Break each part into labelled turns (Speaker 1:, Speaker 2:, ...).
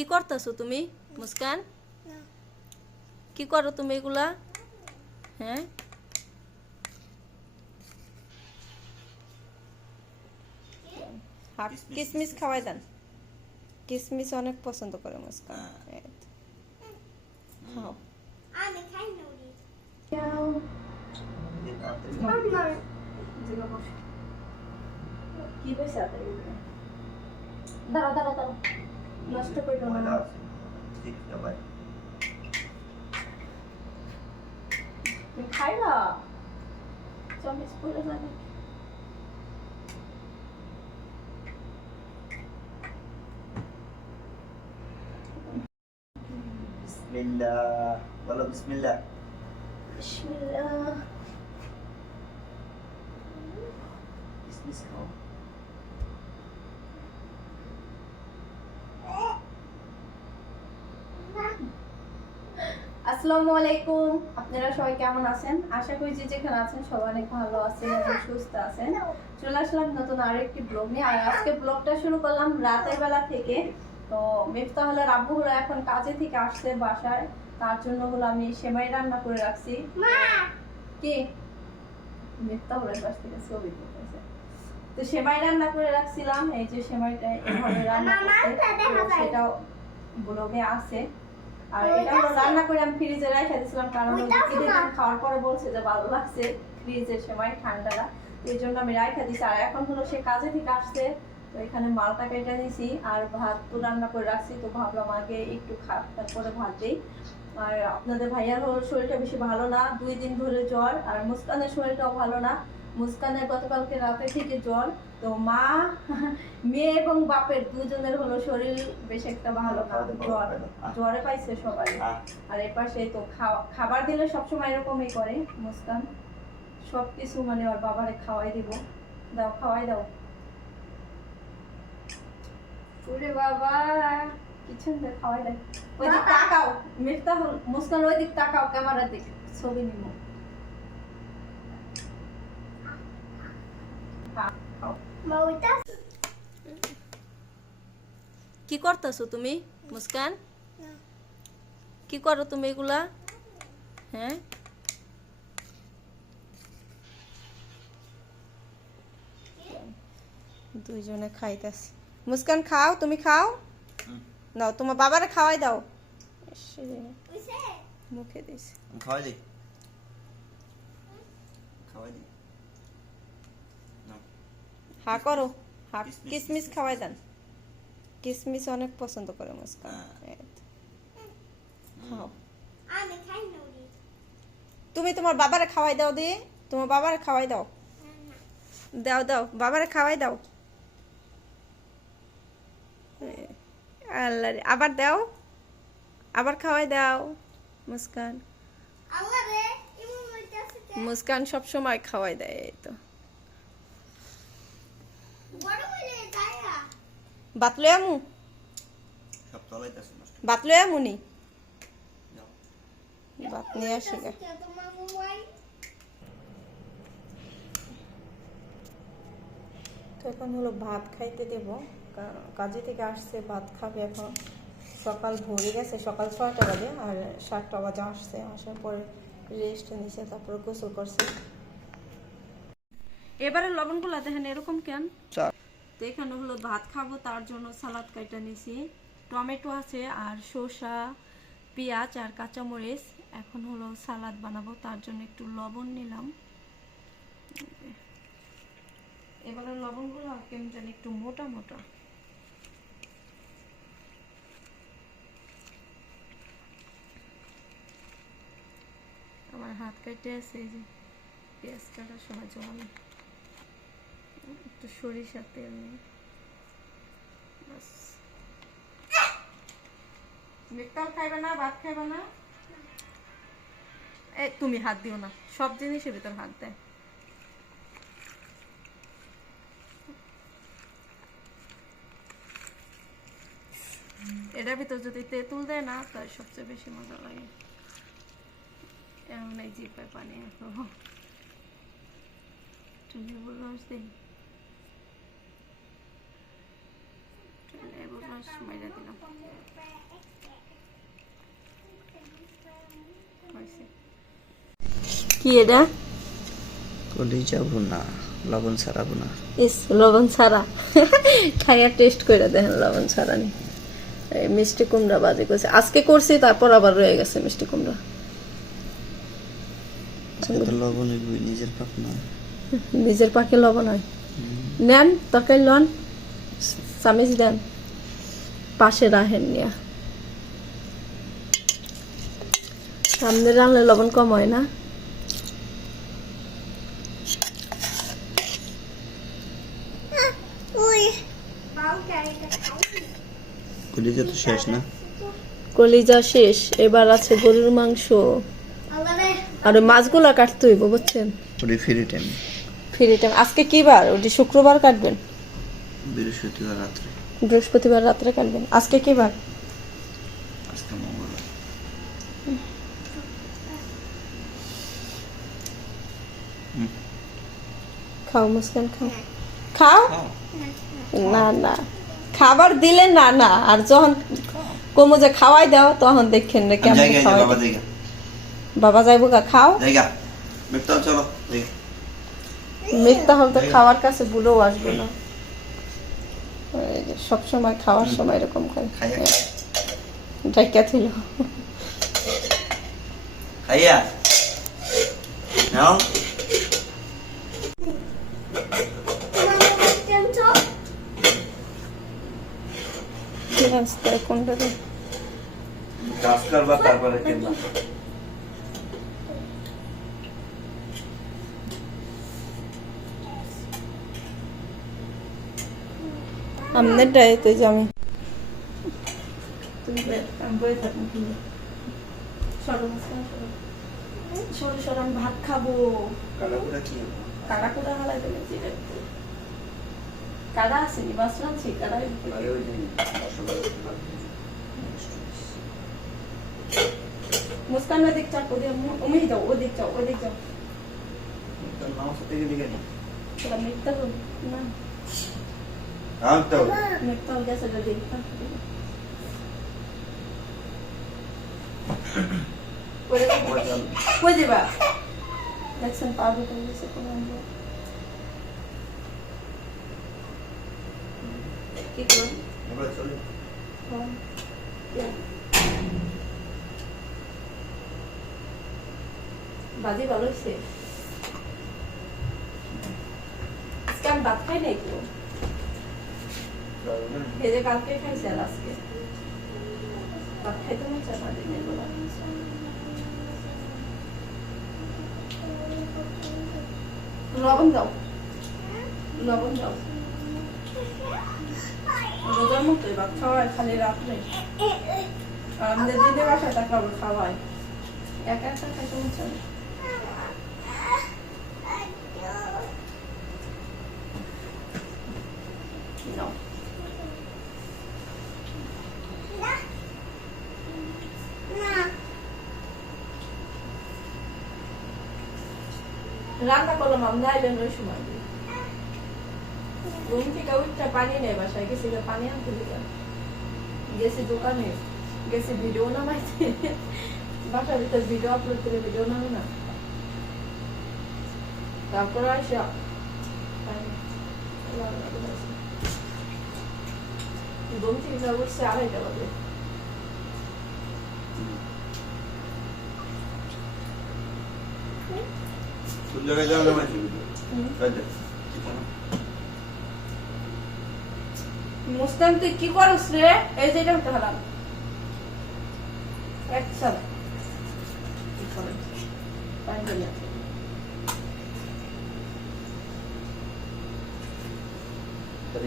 Speaker 1: কি করতেছো তুমি? মুস্কান? কি করো তুমি এগুলা? হ্যাঁ? কিসমিস। খাওয়াই দেন। কিসমিস অনেক পছন্দ করে মুস্কান। খাও। কি দাঁড়া দাঁড়া দাঁড়া নষ্ট করল না তুমি খাইলা চামচ পড়ে যাবে
Speaker 2: বিসমিল্লাহ বলো বিসমিল্লাহ
Speaker 1: বিসমিল্লাহ
Speaker 2: কিসমিস
Speaker 1: আসসালামু আলাইকুম। আপনারা সবাই কেমন আছেন? আশা করি যে যেখানে আছেন সবাই অনেক ভালো আছেন সুস্থ আছেন। চলে আসলাম নতুন আরেকটি ব্লগ নিয়ে। আর আজকে ব্লগটা শুরু করলাম রাতের বেলা থেকে। তো মিফতা হলো রাব্বু হলো এখন কাজে থেকে আসছে বাসায়। তার জন্য হলো আমি সেমাই রান্না করে রাখছি। কি? মিথ্যা বলে বাস থেকে ছবি তো সেমাই রান্না করে রাখছিলাম। এই যে সেমাইটা এভাবে রান্না করছে। সেটাও ব্লগে আছে। আর এটা
Speaker 3: আছে?
Speaker 1: রান্না করে আমি ফ্রিজে রেখে দিয়েছিলাম কারণ খাওয়ার পরে বলছে যে ভালো লাগছে ফ্রিজের সময় ঠান্ডাটা। এই জন্য আমি রাখা দিছি আর এখন হলো সে কাজে থেকে আসছে। তো এখানে মালটা কেটে নিছি আর ভাত তো রান্না করে রাখছি। তো ভাবলাম আগে একটু খা তারপরে ভাত দিই। আর আপনাদের ভাইয়ার শরীরটা বেশি ভালো না। দুই দিন ধরে জ্বর। আর মুস্কানের শরীরটাও ভালো না। মুস্কানের গতকালকে রাতে থেকে জ্বর। তো মা মেয়ে এবং বাপের দুজনের হলো শরীর বেশ একটা ভালো না জ্বর। জ্বরে পাইছে সবাই। আর এ পাশে তো খাবার দিলে সবসময় এরকমই করে মুস্কান। সব কিছু মানে ওর বাবারে খাওয়াই দিব। দাও খাওয়াই দাও। ওরে বাবা কিছু না খাওয়াই দেয় ওই দিক তাকাও মিফতা মুস্কান ওই দিক তাকাও ক্যামেরার দিক ছবি নিব
Speaker 3: মা ওইটা
Speaker 1: কি করতেছো তুমি মুস্কান? কি করো তুমি এগুলা? হ্যাঁ? দুইজনে খাইতেছি। মুস্কান খাও তুমি খাও। নাও তোমার বাবারে খাওয়াই দাও। মুখে দিস
Speaker 2: খাওয়াই দিই খাওয়াই নাও।
Speaker 1: হা করো। হা
Speaker 2: কিসমিস।
Speaker 1: খাওয়াই দেন। কিসমিস অনেক পছন্দ করে মুস্কান।
Speaker 2: হ্যাঁ।
Speaker 1: খাও তুমি তোমার বাবারে খাওয়াই দাও দিয়ে তোমার বাবারে খাওয়াই দাও। দাও দাও। বাবারে খাওয়াই দাও। আল্লাহ রে। আবার দাও। আবার খাওয়াই দাও মুস্কান। মুস্কান সব সময় খাওয়াই দেয় এই তো। বাতলো আমু
Speaker 2: সব তলাইতেছে নষ্ট
Speaker 1: বাতলো বাত নিয়ে আসি। তো এখন হলো ভাত খাইতে দেব। কাজে থেকে আসছে, ভাত খাবে এখন। সকাল ভরে গেছে, সকাল ছয়টা বাজে, আর সাতটা বাজে আসছে। আসার পরে রেস্ট নিছে, তারপরে গোসল করছে। এবারে লবণগুলো দেখেন এরকম কেন? তো এখানে হলো ভাত খাব তার জন্য সালাদ কাইটা নিছি। টমেটো আছে আর শসা পেঁয়াজ আর কাঁচামরিচ। এখন হলো সালাদ বানাবো তার জন্য একটু লবণ নিলাম। এবারে লবণগুলো কেমন জানি একটু মোটা মোটা। আমার হাত কাটে আছে এই যে পেঁয়াজ কাটার সময় জল একটু সরিষার তেল নিয়ে ব্যাস। খাইবে না, ভাত খাইবে না? এ তুমি হাত দিও না, সব জিনিসের ভিতর হাত দেয় এটার ভিতর যদি তেঁতুল দেয় না তাই সবচেয়ে বেশি মজা লাগে। এমন এই জিপায় পানি আসো তুমি বলল দিই মাইরা দিলাম। কি এটা?
Speaker 2: কলি যাব না লবণ ছাড়াবো না।
Speaker 1: ইস লবণ ছাড়া। খাইয়া টেস্ট করে দেখেন লবণ ছাড়া নি মিষ্টি কুমড়া বাজে করছে আজকে করছি তারপর আবার রয়ে গেছে মিষ্টি কুমড়া।
Speaker 2: নিজের পাক না।
Speaker 1: নিজের পাখে লবণ হয়। নেন তরকারি লন। চামিচ দেন। পাশে রাখেন নিয়া সামনে রানলে লবণ কম হয় না?
Speaker 3: উই বাউটা এটা খাই
Speaker 2: কলি তো শেষ না?
Speaker 1: কলিজা শেষ এবার আছে গরুর মাংস। আর ওই মাছগুলা কাটতে হইব বুঝছেন?
Speaker 2: ওটি ফ্রি টাইম
Speaker 1: ফ্রি টাইম আজকে কি বার ওটি শুক্রবার কাটবেন?
Speaker 2: বৃহস্পতিবার রাত্রে।
Speaker 1: বৃহস্পতিবার রাত্রে কাটবেন। আজকে কি বার?
Speaker 2: আজকে মঙ্গলবার।
Speaker 1: খাও মুসকান খাও। খাও?
Speaker 2: খাও।
Speaker 1: না না। খাবার দিলে না না। আর যখন কমো যে খাওয়াই দাও তখন দেখেন না কেমন
Speaker 2: জায়গা
Speaker 1: খাওয়াই
Speaker 2: বাবা
Speaker 1: দাও।
Speaker 2: জায়গা
Speaker 1: বাবা যাইবো গা খাও।
Speaker 2: জায়গা। মিফতাহ চলো জায়গা
Speaker 1: মিথ্যা হল তো খাওয়ার কাছে বুড়ো আসবে না। এই যে সবসময় খাওয়ার সময় এরকম করে
Speaker 2: খাইয়া
Speaker 1: ডাইকা ছিল।
Speaker 2: খাইয়া। নাও।
Speaker 1: কোনটা দিই?
Speaker 2: কাজ করবা তারপরে কিনবা।
Speaker 1: আমনে ডায়ে তো যে আমি ভাত খাব। কাড়াকুড়া হালাই দিলে কাড়া আসেনি মাছ রাঁধছি কাড়া মুস্কান ওদিক চাপ ওদিক উমেশ যাও ওদিক যাও ওদিক যাও।
Speaker 2: আমার সাথে দিকে
Speaker 1: নেই। মিথ্যা না।
Speaker 2: Nagtaw. Nagtaw
Speaker 1: dyan sa gading pa. Pwede ba? Pwede ba? Nagsan pa ako kung sa kumando.
Speaker 2: Ito? Diba, sorry. Oh. Yeah.
Speaker 1: বাজে ভালো হয়েছে আজকে আমি ভাত খাই নাই তো ভেজে কালকে খাইছি আর আজকে। ভাত খাইতে মন চায় না দিনের লবণ দাও। লবণ দাও। রোজার মতোই ভাত খাওয়ায়, খালি রাত্রে আর আমাদের দিনে বাসায় থাকলে আবার খাওয়ায়। একা একা খাইতে মন চায় না। রান্না করলাম আমরা আইলেন ওই সময় রুম থেকে উঠটা পানি নেই বাসায়, গেছি পানি আনতে দিলাম গেছি দোকানে, গেছি ভিডিও নামাইতে। বাসার ভিতরে ভিডিও আপলোড করে ভিডিও নামে না। তারপরে আসা ঘুম থেকে উঠছে আড়াইটা বাজে।
Speaker 2: মানে?
Speaker 1: মুসলিম তুই কি রে? এই যে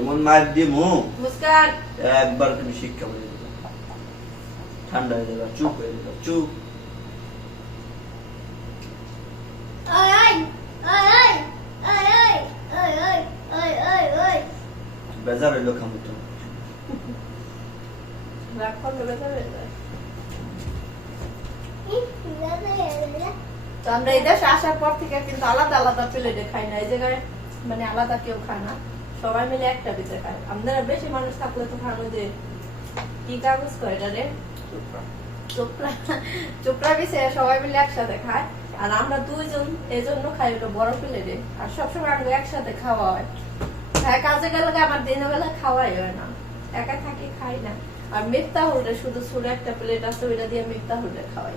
Speaker 2: এমন মার একবার তুমি শিক্ষা ঠান্ডা হয়ে যাবে চুপ হয়ে যাবে চুপ। বেজার হইল খামু তো।
Speaker 1: আমরা এই দেশে আসার পর থেকে কিন্তু আলাদা আলাদা প্লেটে খাই না। এই জায়গায় মানে আলাদা কেউ খায় না। সবাই মিলে একটা খায়। আপনারা বেশি মানুষ থাকলে তো খানো যে কি কাগজ কয় এটা রে? চোপড়া। চোপড়া। পিছে সবাই মিলে একসাথে খায়। আর আমরা দুইজন এই জন্য খাই ওটা বড় প্লেটে আর সবসময় আমরা একসাথে খাওয়া হয়। হ্যাঁ কাজে গেলে আমার দিনের বেলা খাওয়াই হয় না। একা থাকি খাই না। আর মিফতা হোল্ডে শুধু ছোট একটা প্লেট আছে ওইটা দিয়ে মিফতা হোল্ডে খাওয়াই।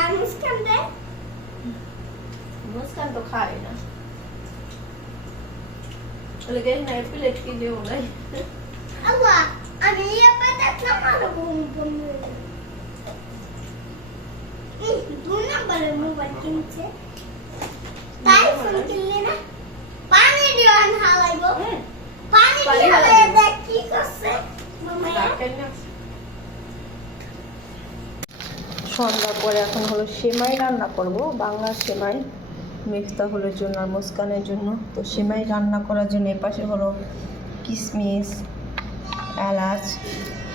Speaker 3: আর মুস্কান
Speaker 1: তো খাই না। রাখেন না। সন্ধ্যার পরে এখন হলো সেমাই রান্না করব। বাংলা সেমাই মিফতাহুলের জন্য আর মুস্কানের জন্য। তো সেমাই রান্না করার জন্য এপাশে হলো কিশমিশ এলাচ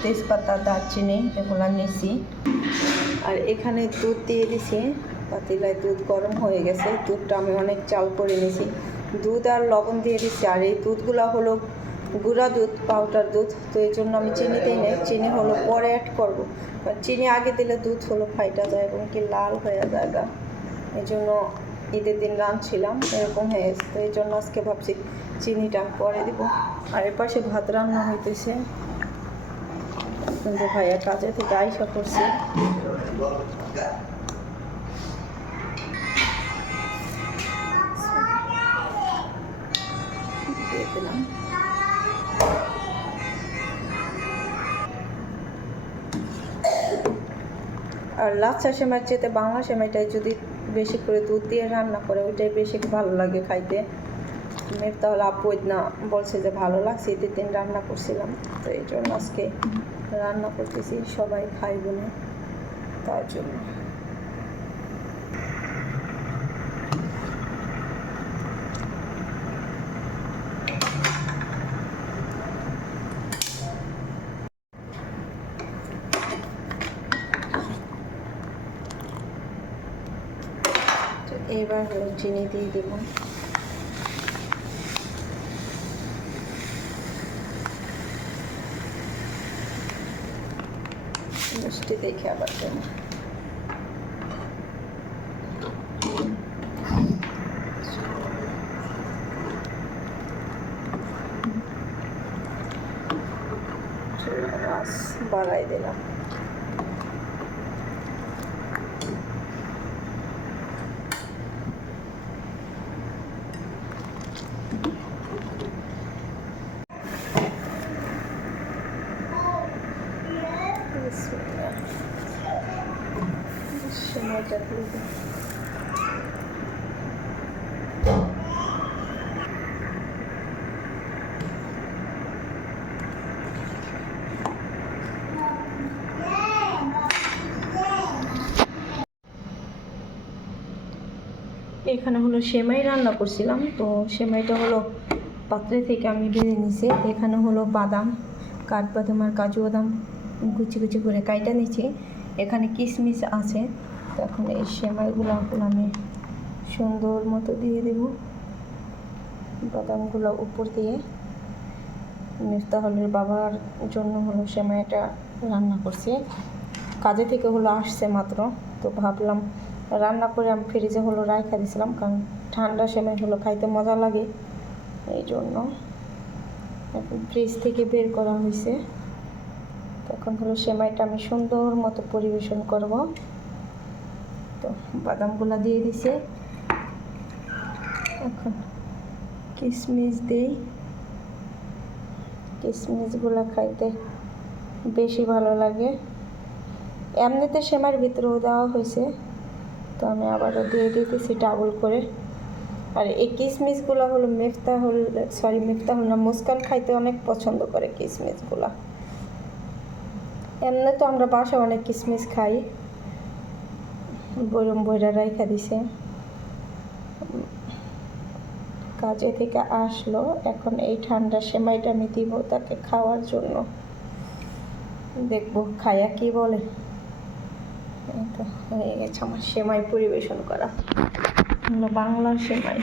Speaker 1: তেজপাতা দারচিনি এগুলো নিয়েছি আর এখানে দুধ দিয়ে দিছি। পাতিলায় দুধ গরম হয়ে গেছে। দুধটা আমি অনেক চাল করে নিয়েছি। দুধ আর লবণ দিয়ে দিচ্ছি। আর এই দুধগুলো হলো গুঁড়া দুধ পাউডার দুধ। তো এই জন্য আমি চিনি দিই না চিনি হলো পরে অ্যাড করব। চিনি আগে দিলে দুধ হলো ফাইটা যায় এবং কি লাল হয়ে যায় গা। এই জন্য ঈদের দিন রাঁধছিলাম, এরকম হয়ে গেছে। তো এই জন্য আজকে ভাবছি চিনিটা পরে দিব। আর এর পাশে ভাত রান্না হইতেছে। কিন্তু ভাইয়া কাজে থেকে আইসা করছে আর লাচ্ছা সেমাইয়ের চেয়ে বাংলা সেমাইটাই যদি বেশি করে দুধ দিয়ে রান্না করে, ওইটাই বেশি ভালো লাগে খাইতে। মেয়ের তাহলে আপু না বলছে যে ভালো লাগছে, ঈদের দিন রান্না করছিলাম। তো এই জন্য আজকে রান্না করতেছি, সবাই খাইব না। তার জন্য তো এবার হলো চিনি দিয়ে দেবো মিষ্টি দেখে আবার দেবো মাছ বাড়াই দিলাম এখানে হলো সেমাই রান্না করছিলাম, তো সেমাইটা হলো পাত্রে থেকে আমি বেড়ে নিছি। এখানে হলো বাদাম, কাঠবাদাম আর কাজু বাদাম কুচি কুচি করে কাইটা নিচ্ছি এখানে কিশমিশ আছে। এখন এই সেমাইগুলো আমি সুন্দর মতো দিয়ে দেব। বাদামগুলো উপর দিয়ে। মিফতাহলের বাবার জন্য হলো সেমাইটা রান্না করছি। কাজে থেকে হলো আসছে মাত্র, তো ভাবলাম রান্না করে আমি ফ্রিজে হলো রাখা দিয়েছিলাম কারণ ঠান্ডা সেমাই হলো খাইতে মজা লাগে। এই জন্য এখন ফ্রিজ থেকে বের করা হয়েছে তখন হলো সেমাইটা আমি সুন্দর মতো পরিবেশন করব। তো বাদামগুলো দিয়ে দিছে। এখন কিশমিশ দিই। কিশমিশগুলো খাইতে বেশি ভালো লাগে। এমনিতে সেমার ভিতরেও দেওয়া হয়েছে, তো আমি আবারও দিয়ে দিতেছি ডাবল করে। আর এই কিশমিশগুলো হলো মেফতাহুল সরি মেফতাহুল না, মুস্কান খাইতে অনেক পছন্দ করে কিশমিশগুলো এমনি তো আমরা বাসায় অনেক কিশমিশ খাই। বরম বইরা রাইখা দিছে। কাজে থেকে আসলো, এখন এই ঠান্ডা সেমাইটা আমি দিব তাকে খাওয়ার জন্য। দেখব, খায়া কি বলে। এই তো, হয়ে গেছে আমার সেমাই পরিবেশন করা। বাংলা সেমাই।